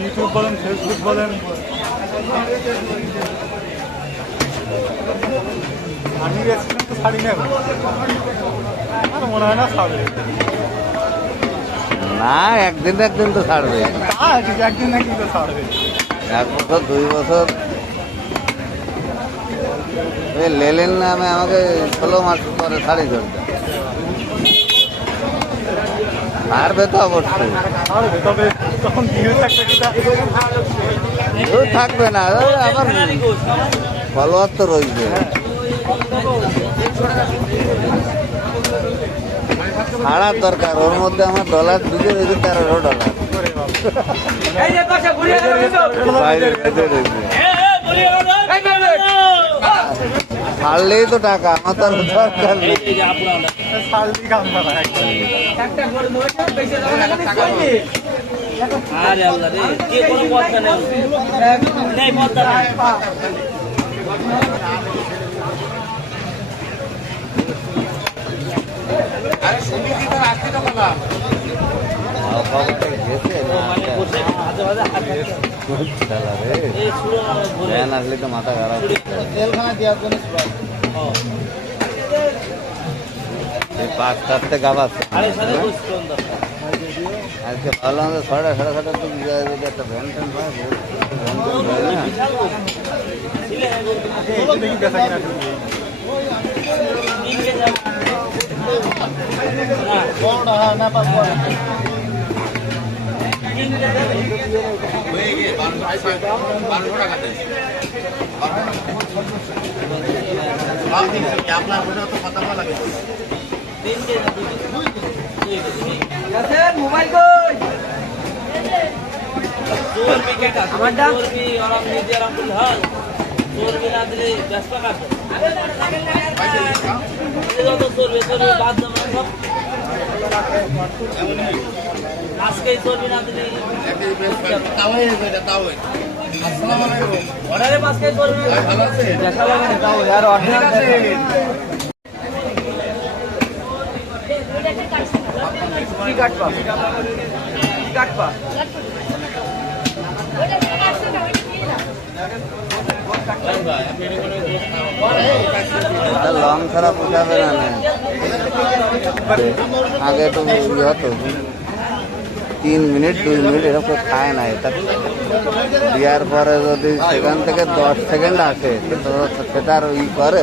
YouTube বলেন, Facebook বলেন, আমি রেস্টুরেন্ট তো ছাড়ি না, আমার মনে হয় না ছাড়বে না। একদিন একদিন তো ছাড়বে, একদিন একদিন তো ছাড়বে। 1 বছর 2 বছর লেলেন নামে আমাকে 16 মাস পরে ছাড়ি ধরবে, ছাড়বে তো অবশ্যই। ছাড়বে, তবে তখন ভিউ থাকবে না, আবার ফলোয়ার তো রয়েছে। ছাড়ার দরকার, ওর মধ্যে আমার ডলার ঢুকে রয়েছে $13। বাইরে বেঁধে রয়েছে, ছাড়লেই তো টাকা, আমার তো আর দরকার নেই। আসলে তো মাথা খারাপ, পাঁচ চারটে গাব আছে আজকে ভাবলাম যে 6টা 6:30 তো যদি একটা ভ্যান ট্যান পায়, মোবাইল কই আজকে চলবি না দিলে অর্ডারে 5 কেজি চলবি, ভালো আছে দেখা লাগে না তাও यार অর্ডার আছে। কি কাটবা কাটবা লং ছাড়া পোষাবে না। আগে তো হতো 3 মিনিট 2 মিনিট এরকম খায় না, এটা দেওয়ার পরে যদি সেখান থেকে 10 সেকেন্ড আসে সেটা আর ই করে।